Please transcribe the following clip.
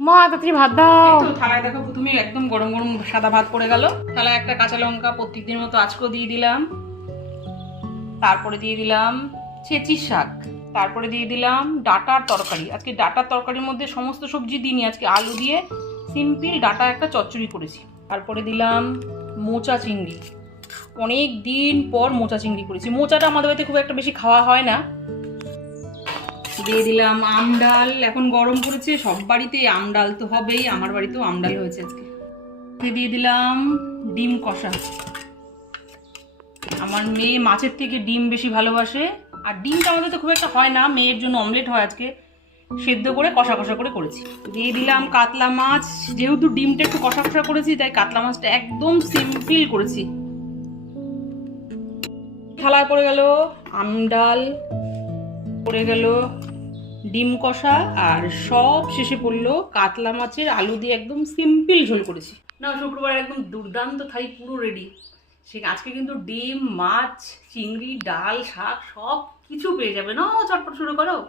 মা তাড়াতাড়ি ভাত দাও। তো থালায় দেখো প্রথমে একদম গরম গরম সাদা ভাত পড়ে গেল। থালায় একটা কাঁচা লঙ্কা প্রত্যেকদিনের মতো আজকেও দিয়ে দিলাম। তারপরে দিয়ে দিলাম ছেঁচির শাক। তারপরে দিয়ে দিলাম ডাঁটার তরকারি। আজকে ডাঁটার তরকারির মধ্যে সমস্ত সবজি দিইনি, আজকে আলু দিয়ে সিম্পল ডাঁটা একটা চচ্চড়ি করেছি। তারপরে দিলাম মোচা চিংড়ি। অনেক দিন পর মোচা চিংড়ি করেছি। মোচাটা আমাদের বাড়িতে খুব একটা বেশি খাওয়া হয় না। দিয়ে দিলাম আম ডাল। এখন গরম পড়েছে, সব বাড়িতে আম ডাল তো হবেই, আমার বাড়িতেও আম ডাল হয়েছে আজকে। দিয়ে দিলাম ডিম কষা। আমার মেয়ে মাছের থেকে ডিম বেশি ভালোবাসে, আর ডিমটা আমাদের তো খুব একটা হয় না, মেয়ের জন্য অমলেট হয়, আজকে সেদ্ধ করে কষা কষা করে করেছি। দিয়ে দিলাম কাতলা মাছ। যেহেতু ডিমটা একটু কষা কষা করেছি তাই কাতলা মাছটা একদম সিম্পল করেছি। থালায় পড়ে গেল আম ডাল, পড়ে গেল ডিম কষা, আর সব শেষে পড়লো কাতলা মাছের আলু দিয়ে একদম সিম্পল ঝোল করেছি। না, শুক্রবার একদম দুর্দান্ত থাই পুরো রেডি। সে আজকে কিন্তু ডিম, মাছ, চিংড়ি, ডাল, শাক সব কিছু পেয়ে যাবে না। চটপট শুরু করো।